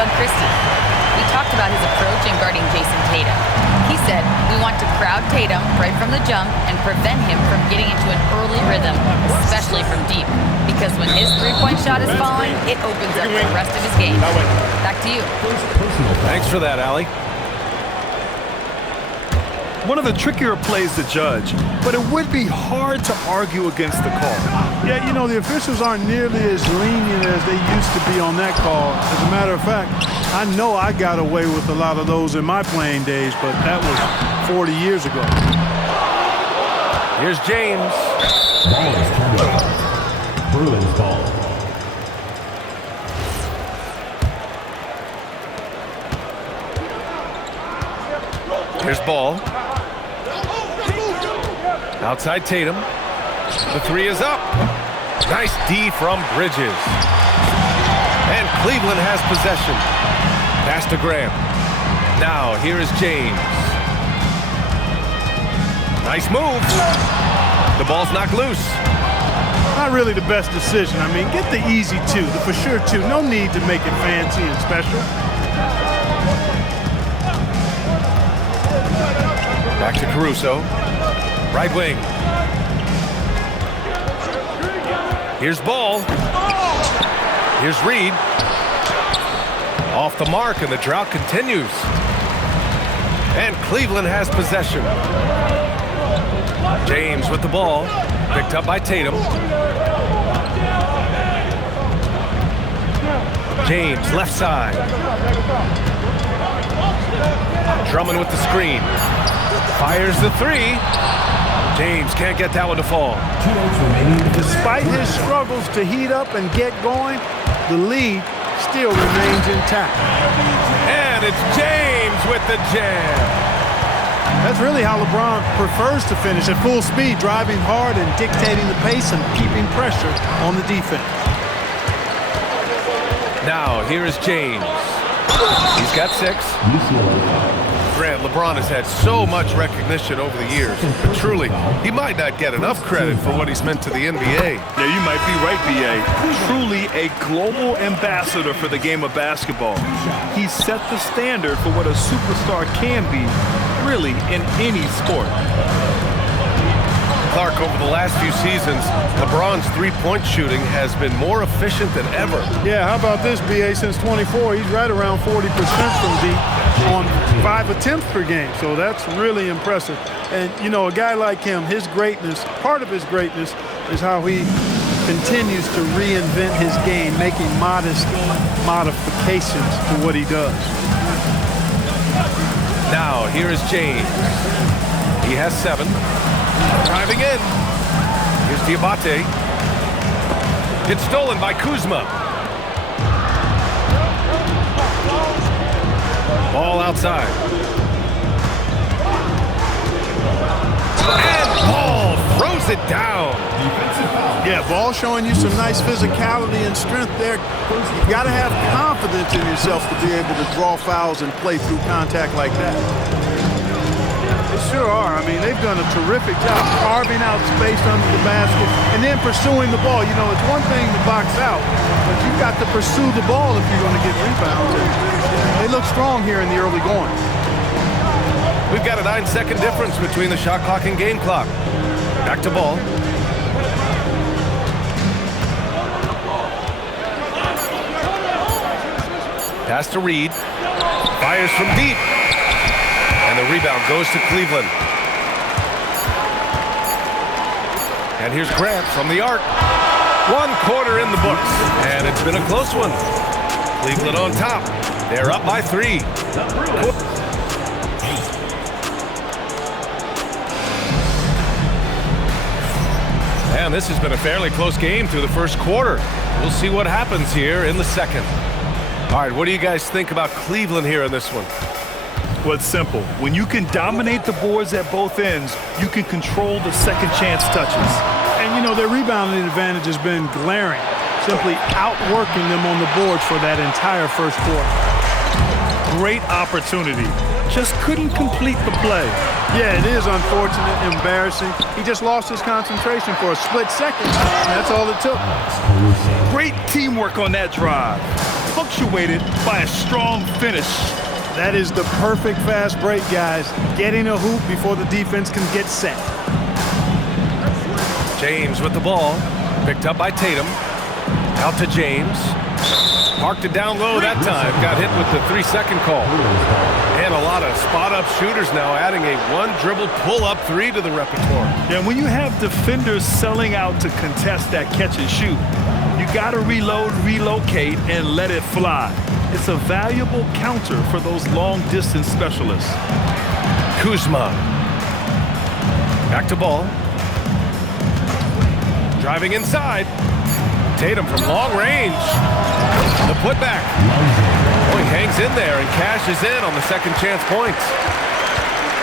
Doug Christie. We talked about his approach in guarding Jason Tatum. He said, we want to crowd Tatum right from the jump and prevent him from getting into an early rhythm, especially from deep. Because when his three-point shot is falling, it opens up the rest of his game. Back to you. Thanks for that, Allie. One of the trickier plays to judge, but it would be hard to argue against the call. Yeah, you know, the officials aren't nearly as lenient as they used to be on that call. As a matter of fact, I know I got away with a lot of those in my playing days, but that was 40 years ago. Here's James. Ball is turned over. Bruins ball. Here's Ball. Outside Tatum. The three is up. Nice D from Bridges. And Cleveland has possession. Pass to Graham. Now here is James. Nice move. The ball's knocked loose. Not really the best decision. I mean, get the easy two, the for sure two. No need to make it fancy and special. Back to Caruso. Right wing. Here's Ball. Here's Reed. Off the mark, and the drought continues. And Cleveland has possession. James with the ball. Picked up by Tatum. James, left side. Drummond with the screen. Fires the three. James can't get that one to fall. Despite his struggles to heat up and get going, the lead still remains intact. And it's James with the jam. That's really how LeBron prefers to finish, at full speed, driving hard and dictating the pace and keeping pressure on the defense. Now, here is James. He's got 6. Grant, LeBron has had so much recognition over the years. But truly, he might not get enough credit for what he's meant to the NBA. Yeah, you might be right, B.A. Truly a global ambassador for the game of basketball. He set the standard for what a superstar can be, really, in any sport. Clark, over the last few seasons, LeBron's three-point shooting has been more efficient than ever. Yeah, how about this, B.A.? Since 24, he's right around 40% from deep on 5 attempts per game. So that's really impressive. And, you know, a guy like him, his greatness, part of his greatness is how he continues to reinvent his game, making modest modifications to what he does. Now, here is James. He has 7. Driving in. Here's Diabate. It's stolen by Kuzma. Ball outside. And Ball throws it down. Yeah, Ball showing you some nice physicality and strength there. You got to have confidence in yourself to be able to draw fouls and play through contact like that. They sure are. I mean, they've done a terrific job carving out space under the basket and then pursuing the ball. You know, it's one thing to box out, but you've got to pursue the ball if you're going to get rebounds. They look strong here in the early going. We've got a 9-second difference between the shot clock and game clock. Back to Ball. Pass to Reed. Fires from deep. And the rebound goes to Cleveland. And here's Grant from the arc. 1 quarter in the books. And it's been a close one. Cleveland on top. They're up by 3. And this has been a fairly close game through the first quarter. We'll see what happens here in the second. All right, what do you guys think about Cleveland here in this one? Well, it's simple. When you can dominate the boards at both ends, you can control the second chance touches. And, you know, their rebounding advantage has been glaring, simply outworking them on the boards for that entire first quarter. Great opportunity. Just couldn't complete the play. Yeah, it is unfortunate, embarrassing. He just lost his concentration for a split second. That's all it took. Great teamwork on that drive. punctuated by a strong finish. That is the perfect fast break, guys. Getting a hoop before the defense can get set. James with the ball. Picked up by Tatum. Out to James. Parked it down low that time. Got hit with the 3-second call. And a lot of spot-up shooters now, adding a one-dribble pull-up three to the repertoire. And when you have defenders selling out to contest that catch and shoot, you got to reload, relocate, and let it fly. It's a valuable counter for those long-distance specialists. Kuzma. Back to ball. Driving inside. Tatum from long range. The putback. Oh, he hangs in there and cashes in on the second chance points.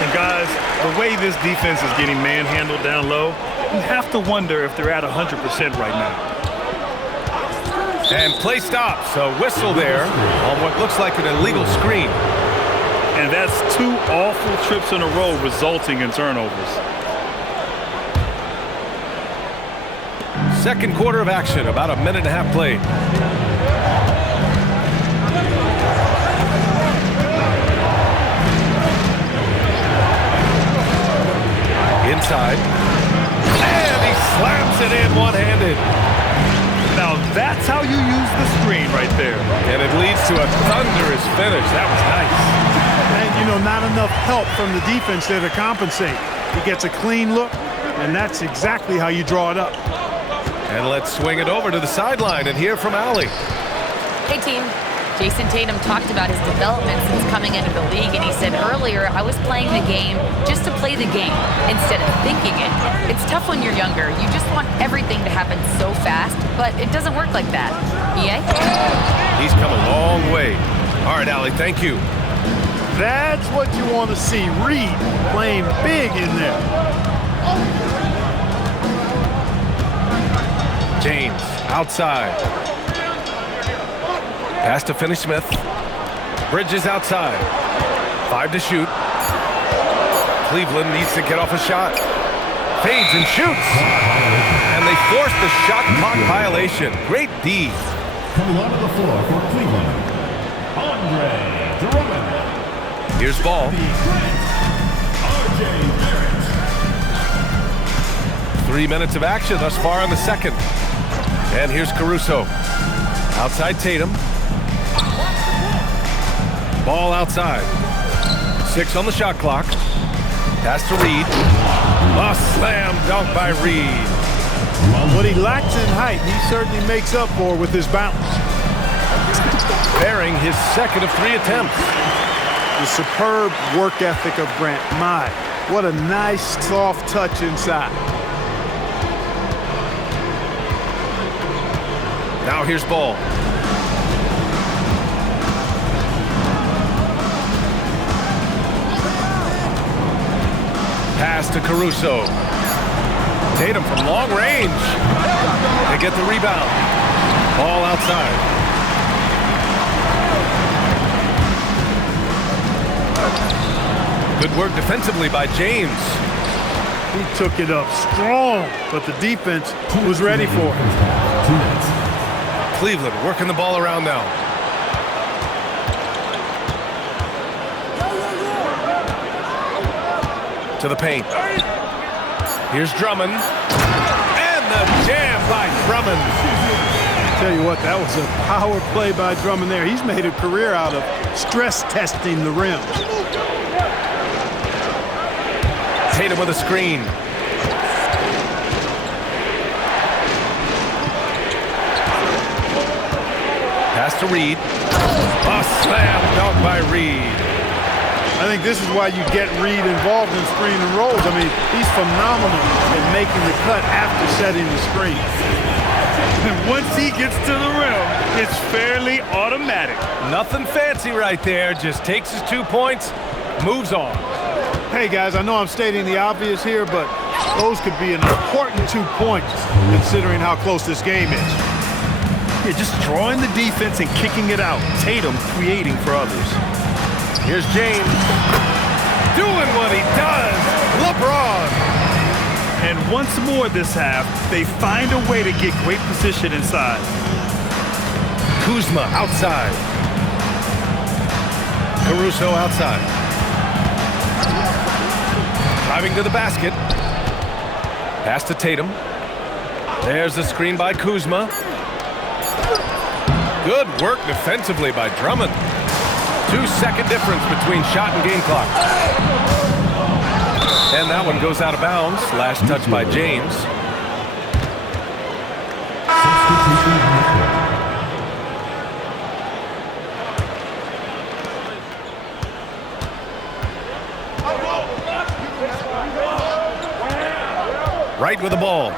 And guys, the way this defense is getting manhandled down low, you have to wonder if they're at 100% right now. And play stops. A whistle there on what looks like an illegal screen. And that's 2 awful trips in a row resulting in turnovers. Second quarter of action, about a minute and a half played. Inside. And he slams it in one-handed. Now that's how you use the screen right there. And it leads to a thunderous finish. That was nice. And, you know, not enough help from the defense there to compensate. He gets a clean look, and that's exactly how you draw it up. And let's swing it over to the sideline and hear from Allie. Hey, team. Jason Tatum talked about his development since coming into the league, and he said earlier, I was playing the game just to play the game instead of thinking it. It's tough when you're younger. You just want everything to happen so fast, but it doesn't work like that. EA? He's come a long way. All right, Allie, thank you. That's what you want to see. Reed playing big in there. James outside. Pass to Finney-Smith. Bridges outside. 5 to shoot. Cleveland needs to get off a shot. Fades and shoots. And they force the shot clock violation. Great D. Coming onto the floor for Cleveland, Andre Drummond. Here's ball. R.J. Barrett. 3 minutes of action thus far in the second. And here's Caruso. Outside Tatum. Ball outside. 6 on the shot clock. Pass to Reed. A slam dunk by Reed. What he lacks in height, he certainly makes up for with his bounce. Bearing his second of 3 attempts. The superb work ethic of Grant. My, what a nice, soft touch inside. Now here's ball. Pass to Caruso. Tatum from long range. They get the rebound. Ball outside. Good work defensively by James. He took it up strong, but the defense was ready for it. Cleveland working the ball around now. To the paint. Here's Drummond. And the jam by Drummond. Tell you what, that was a power play by Drummond there. He's made a career out of stress testing the rim. Tatum with a screen. Pass to Reed. A slam dunk by Reed. I think this is why you get Reed involved in screen and rolls. I mean, he's phenomenal at making the cut after setting the screen. And once he gets to the rim, it's fairly automatic. Nothing fancy right there. Just takes his 2 points, moves on. Hey, guys, I know I'm stating the obvious here, but those could be an important 2 points considering how close this game is. Yeah, just drawing the defense and kicking it out. Tatum creating for others. Here's James. Doing what he does. LeBron. And once more this half, they find a way to get great position inside. Kuzma outside. Caruso outside. Driving to the basket. Pass to Tatum. There's the screen by Kuzma. Good work defensively by Drummond. 2-second difference between shot and game clock. And that one goes out of bounds. Last touch by James. Substitution on the court. Right with the ball.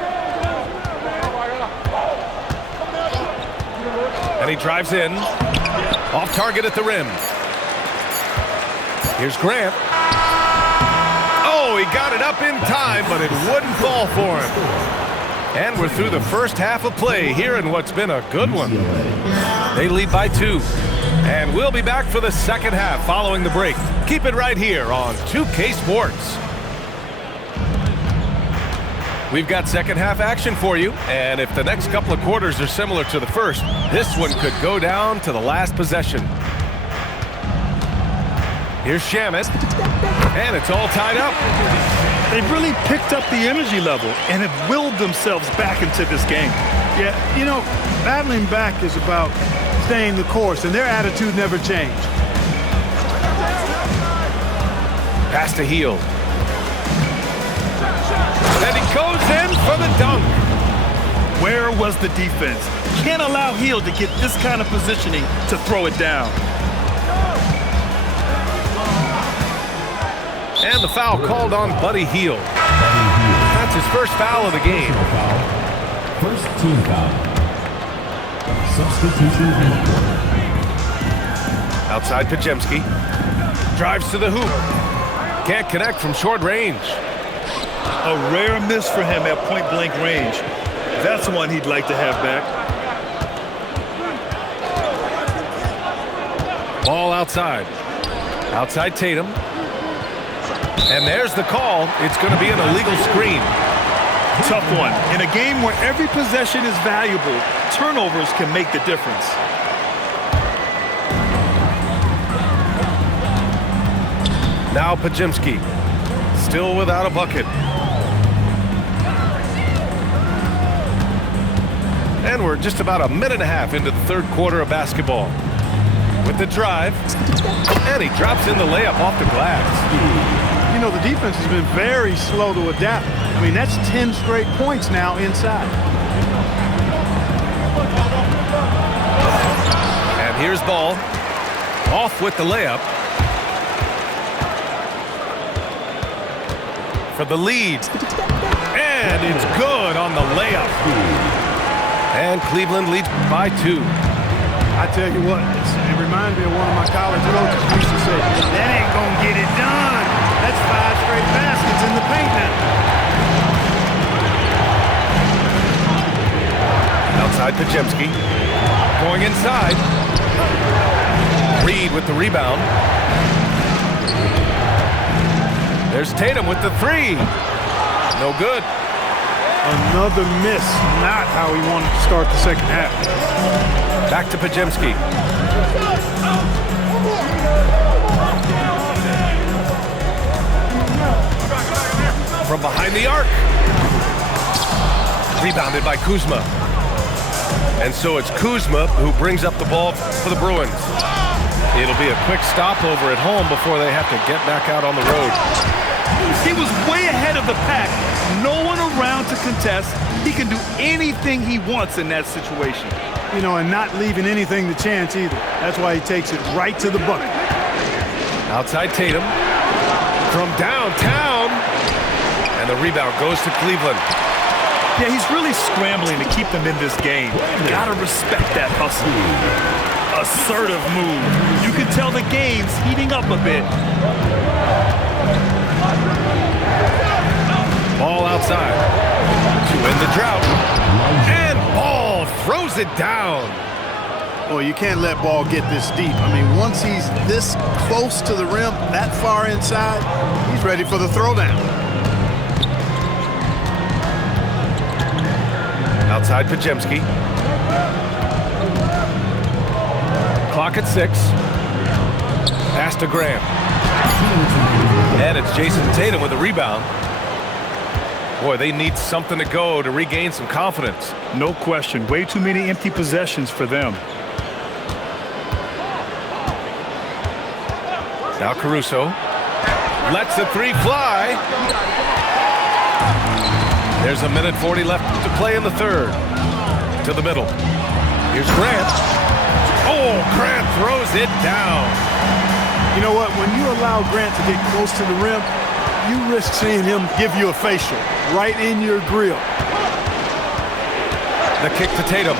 And he drives in. Off target at the rim. Here's Grant. Oh, he got it up in time, but it wouldn't fall for him. And we're through the first half of play here in what's been a good one. They lead by 2. And we'll be back for the second half following the break. Keep it right here on 2K Sports. We've got second half action for you, and if the next couple of quarters are similar to the first, this one could go down to the last possession. Here's Shamet, and it's all tied up. They've really picked up the energy level and have willed themselves back into this game. Yeah, you know, battling back is about staying the course, and their attitude never changed. Pass to Heel. And he goes in for the dunk. Where was the defense? Can't allow Hill to get this kind of positioning to throw it down. And the foul called on Buddy Hield. That's his first foul of the game. First team foul. Substitution on the court. Outside Pajemski. Drives to the hoop. Can't connect from short range. A rare miss for him at point-blank range. That's one he'd like to have back. Ball outside. Outside Tatum. And there's the call. It's going to be an illegal screen. Tough one. In a game where every possession is valuable, turnovers can make the difference. Now Pajemski. Still without a bucket. And we're just about a minute and a half into the third quarter of basketball. With the drive, and he drops in the layup off the glass. You know, the defense has been very slow to adapt. I mean, that's 10 straight points now inside. And here's Ball. Off with the layup. For the lead. And it's good on the layup. And Cleveland leads by 2. I tell you what, it reminds me of one of my college coaches who used to say, that ain't going to get it done. That's 5 straight baskets in the paint now. Outside Pajemski. Going inside. Reed with the rebound. There's Tatum with the 3. No good. Another miss. Not how he wanted to start the second half. Back to Pajemski. From behind the arc. Rebounded by Kuzma. And so it's Kuzma who brings up the ball for the Bruins. It'll be a quick stopover at home before they have to get back out on the road. He was way ahead of the pack. No one around to contest. He can do anything he wants in that situation. You know, and not leaving anything to chance either. That's why he takes it right to the bucket. Outside Tatum. From downtown. And the rebound goes to Cleveland. Yeah, he's really scrambling to keep them in this game. Gotta respect that hustle. Assertive move. You can tell the game's heating up a bit. Ball outside. To end the drought. And Ball throws it down. Well, you can't let Ball get this deep. I mean, once he's this close to the rim, that far inside, he's ready for the throwdown. Outside Pajemski. Clock at 6. Pass to Graham. And it's Jason Tatum with a rebound. Boy, they need something to go to regain some confidence. No question. Way too many empty possessions for them. Now Caruso lets the three fly. There's 1:40 left to play in the third. To the middle. Here's Grant. Oh, Grant throws it down. You know what? When you allow Grant to get close to the rim, you risk seeing him give you a facial right in your grill. The kick to Tatum.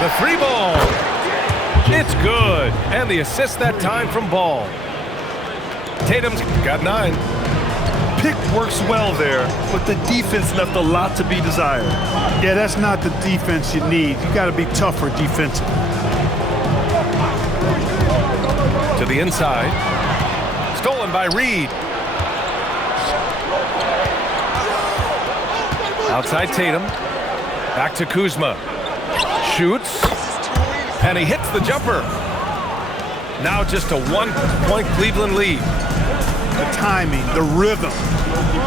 The three ball. It's good. And the assist that time from Ball. Tatum's got 9. Pick works well there, but the defense left a lot to be desired. Yeah, that's not the defense you need. You got to be tougher defensively. To the inside. Stolen by Reed. Outside Tatum. Back to Kuzma. Shoots. And he hits the jumper. Now just a 1-point Cleveland lead. The timing, the rhythm.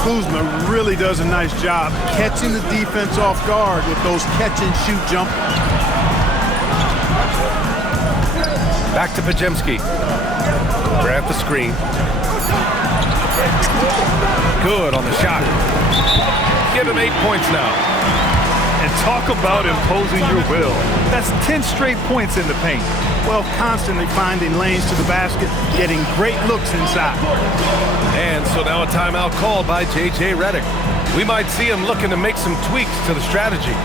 Kuzma really does a nice job catching the defense off guard with those catch-and-shoot jumpers. Back to Pajemski. Grant the screen. Good on the shot. Give him 8 points now. And talk about imposing your will. That's 10 straight points in the paint. Well, constantly finding lanes to the basket, getting great looks inside. And so now a timeout called by J.J. Redick. We might see him looking to make some tweaks to the strategy.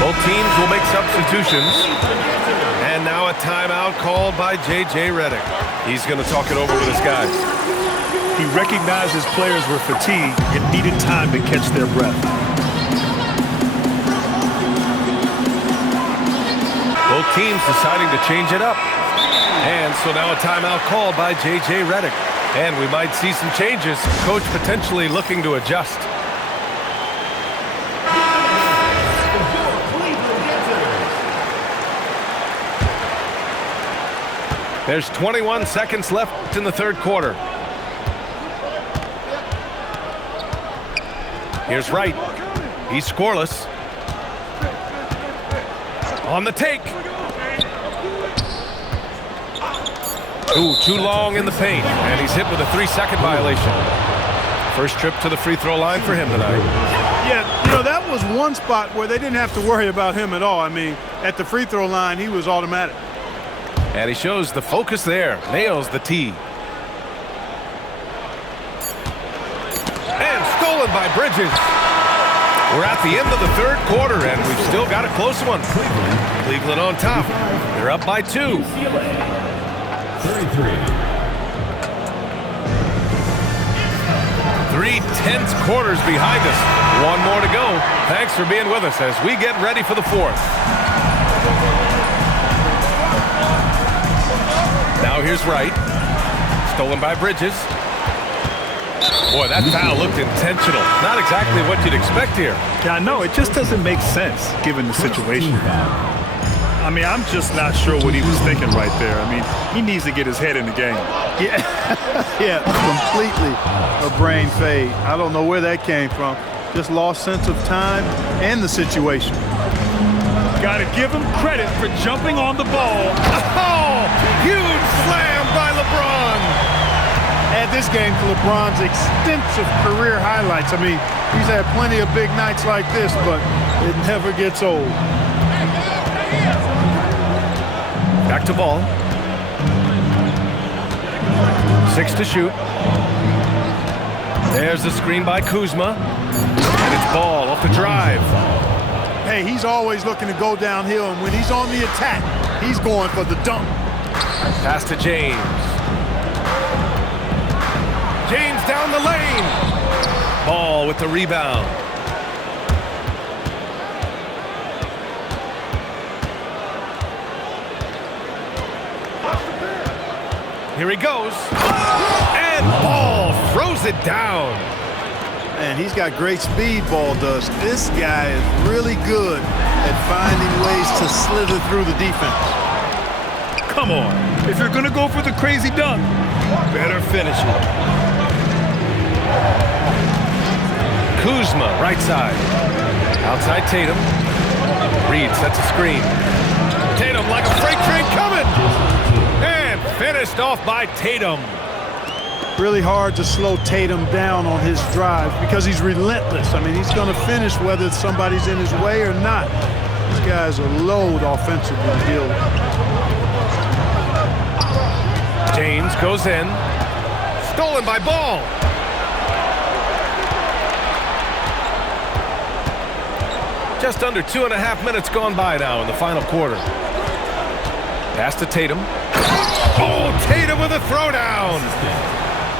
Both teams will make substitutions. And now a timeout called by J.J. Redick. He's going to talk it over with his guys. He recognized his players were fatigued and needed time to catch their breath. Both teams deciding to change it up. And so now a timeout called by J.J. Redick. And we might see some changes. Coach potentially looking to adjust. There's 21 seconds left in the third quarter. Here's Wright. He's scoreless. On the take. Ooh, too long in the paint. And he's hit with a 3-second violation. First trip to the free throw line for him tonight. Yeah, you know, that was one spot where they didn't have to worry about him at all. I mean, at the free throw line, he was automatic. And he shows the focus there. Nails the tee. And stolen by Bridges. We're at the end of the third quarter, and we've still got a close one. Cleveland on top. They're up by 2. 33. 3 tense quarters behind us. One more to go. Thanks for being with us as we get ready for the fourth. Now here's Wright. Stolen by Bridges. Boy, that foul looked intentional. Not exactly what you'd expect here. Yeah, I know. It just doesn't make sense given the situation. I mean, I'm just not sure what he was thinking right there. I mean, he needs to get his head in the game. Yeah, yeah, completely a brain fade. I don't know where that came from. Just lost sense of time and the situation. Got to give him credit for jumping on the ball. Oh, huge slam by LeBron. Add this game to LeBron's extensive career highlights. I mean, he's had plenty of big nights like this, but it never gets old. Back to Ball. 6 to shoot. There's the screen by Kuzma. And it's Ball off the drive. Hey, he's always looking to go downhill, and when he's on the attack, he's going for the dunk. Pass to James. James down the lane. Ball with the rebound. Here he goes. And Ball throws it down. And he's got great speed, Ball does. This guy is really good at finding ways slither through the defense. Come on. If you're going to go for the crazy dunk, better finish it. Kuzma, right side. Outside Tatum. Reed sets a screen. Tatum like a freight train coming. And finished off by Tatum. Really hard to slow Tatum down on his drive because he's relentless. I mean, he's going to finish whether somebody's in his way or not. These guys are load offensively to deal with. James goes in. Stolen by Ball. Just under 2.5 minutes gone by now in the final quarter. Pass to Tatum. Oh, Tatum with a throwdown.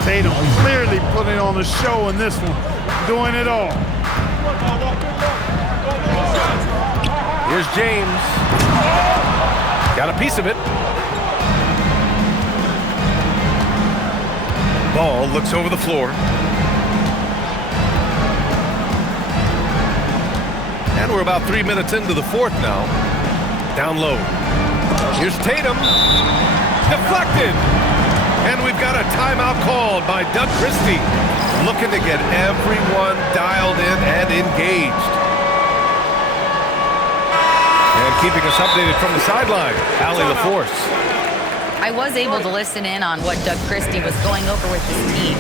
Tatum clearly putting on a show in this one, doing it all. Here's James. Got a piece of it. Ball looks over the floor. And we're about 3 minutes into the fourth now. Down low. Here's Tatum. Deflected. And we've got a timeout called by Doug Christie, looking to get everyone dialed in and engaged. And keeping us updated from the sideline, Allie LaForce. I was able to listen in on what Doug Christie was going over with his team.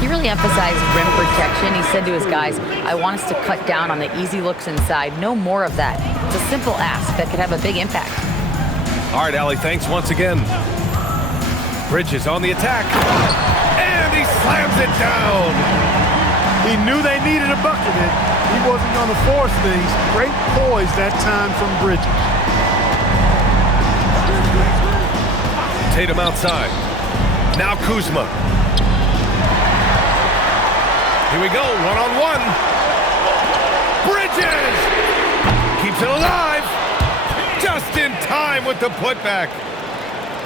He really emphasized rim protection. He said to his guys, I want us to cut down on the easy looks inside. No more of that. It's a simple ask that could have a big impact. All right, Allie, thanks once again. Bridges on the attack. And he slams it down. He knew they needed a bucket in. He wasn't going to force things. Great poise that time from Bridges. Tatum outside. Now Kuzma. Here we go, one-on-one. Bridges! Keeps it alive. Just in time with the putback.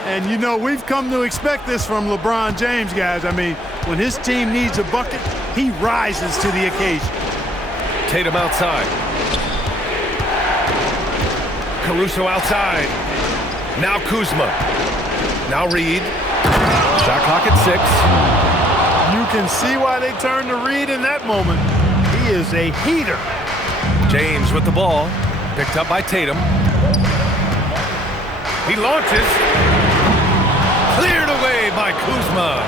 And, you know, we've come to expect this from LeBron James, guys. I mean, when his team needs a bucket, he rises to the occasion. Tatum outside. Caruso outside. Now Kuzma. Now Reed. Shot clock at 6. You can see why they turned to Reed in that moment. He is a heater. James with the ball. Picked up by Tatum. He launches. Cleared away by Kuzma.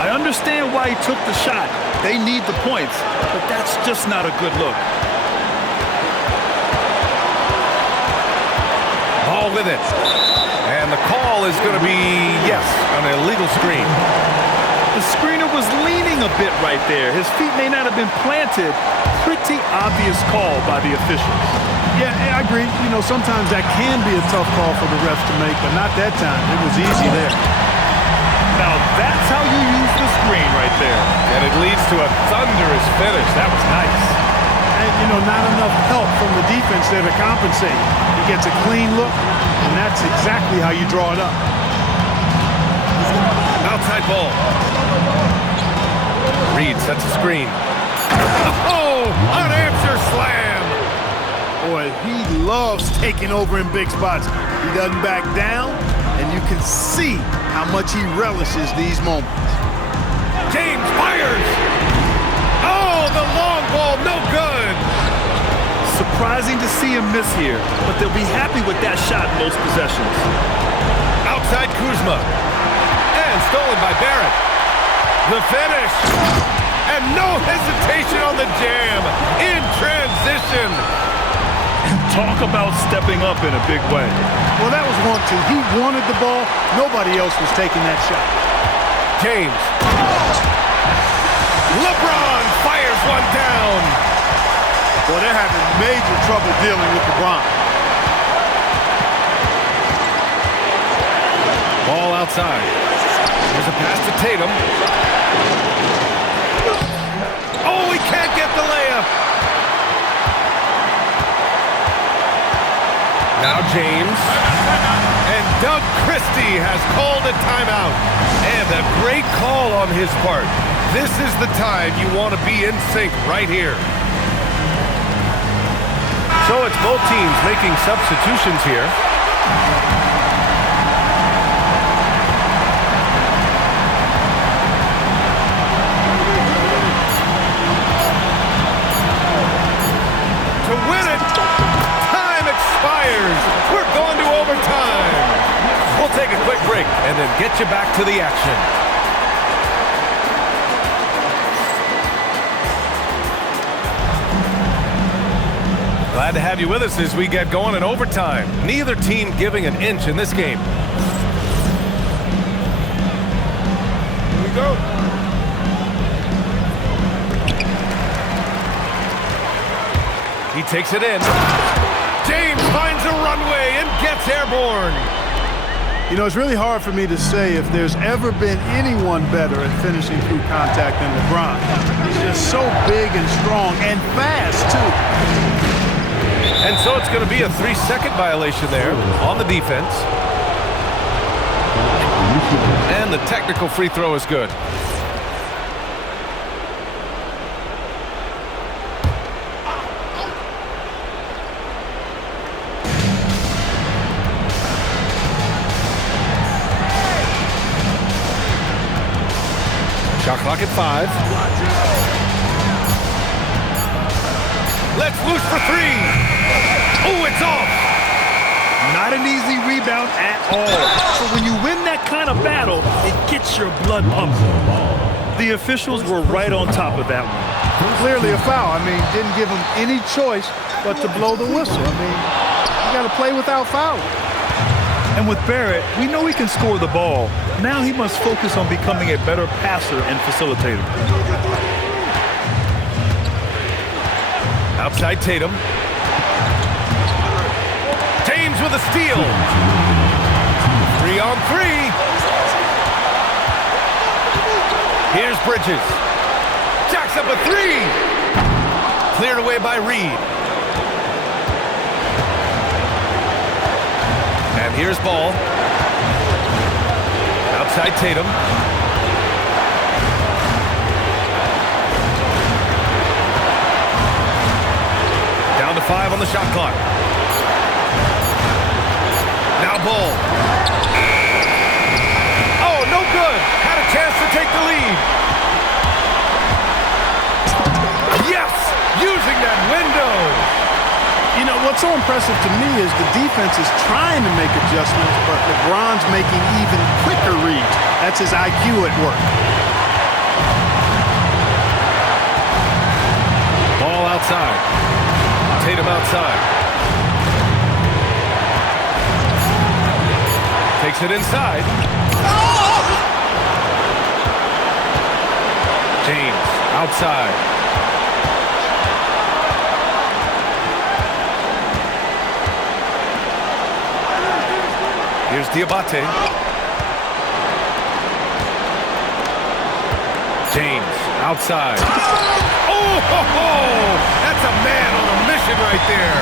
I understand why he took the shot. They need the points, but that's just not a good look. Ball with it. And the call is going to be, yes, an illegal screen. The screener was leaning a bit right there. His feet may not have been planted. Pretty obvious call by the officials. Yeah, I agree. You know, sometimes that can be a tough call for the refs to make, but not that time. It was easy there. Now that's how you use the screen right there. And it leads to a thunderous finish. That was nice. And, you know, not enough help from the defense there to compensate. He gets a clean look, and that's exactly how you draw it up. Outside ball. Reed sets a screen. Oh, unanswered slam. Boy, he loves taking over in big spots. He doesn't back down, and you can see how much he relishes these moments. James fires. Oh, the long ball, no good. Surprising to see him miss here, but they'll be happy with that shot most possessions. Outside Kuzma. And stolen by Barrett. The finish. And no hesitation on the jam. In transition. Talk about stepping up in a big way. Well, that was 1-2. He wanted the ball. Nobody else was taking that shot. James. LeBron fires one down. Well, they're having major trouble dealing with LeBron. Ball outside. There's a pass to Tatum. Oh, he can't get the layup. Now James. And Doug Christie has called a timeout. And a great call on his part. This is the time you want to be in sync right here. So So it's both teams making substitutions here. To win it, time expires. We're going to overtime. We'll take a quick break and then get you back to the action. Glad to have you with us as we get going in overtime. Neither team giving an inch in this game. Here we go. He takes it in. James finds a runway and gets airborne. You know, it's really hard for me to say if there's ever been anyone better at finishing through contact than LeBron. He's just so big and strong and fast, too. And so it's going to be a 3-second violation there on the defense. And the technical free throw is good. Shot clock at 5. Let's loose for 3. Oh, it's off! Not an easy rebound at all. But when you win that kind of battle, it gets your blood pumping. The officials were right on top of that one. Clearly a foul. I mean, didn't give him any choice but to blow the whistle. I mean, you got to play without fouling. And with Barrett, we know he can score the ball. Now he must focus on becoming a better passer and facilitator. Outside Tatum. James with a steal. 3-on-3. Here's Bridges. Jacks up a 3. Cleared away by Reed. And here's Ball. Outside Tatum. Down to 5 on the shot clock. Now Ball. Oh, no good. Had a chance to take the lead. Yes! Using that window. You know, what's so impressive to me is the defense is trying to make adjustments, but LeBron's making even quicker reads. That's his IQ at work. Ball outside. Tatum outside. Takes it inside. James outside. Here's Diabate. James outside. Oh, ho, ho! That's a man on a mission right there.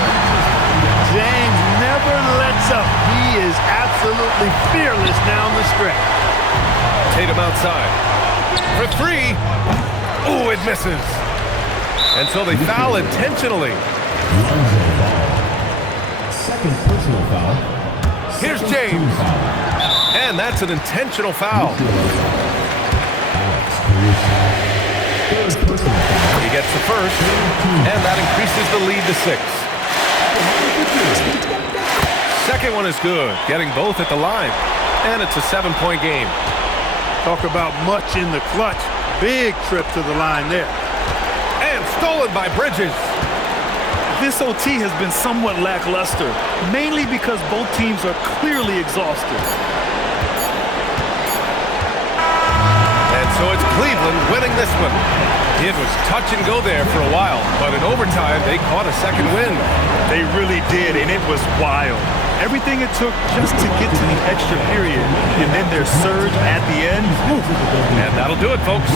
James never lets up. He is absolutely fearless down the stretch. Tatum outside. For 3. Oh, it misses. And so they foul intentionally. Second personal foul. Here's James. And that's an intentional foul. He gets the first, and that increases the lead to 6. Second one is good, getting both at the line. And it's a 7-point game. Talk about much in the clutch. Big trip to the line there. And stolen by Bridges. This OT has been somewhat lackluster, mainly because both teams are clearly exhausted. And so it's Cleveland winning this one. It was touch and go there for a while, but in overtime, they caught a second win. They really did, and it was wild. Everything it took just to get to the extra period, and then their surge at the end. And that'll do it, folks.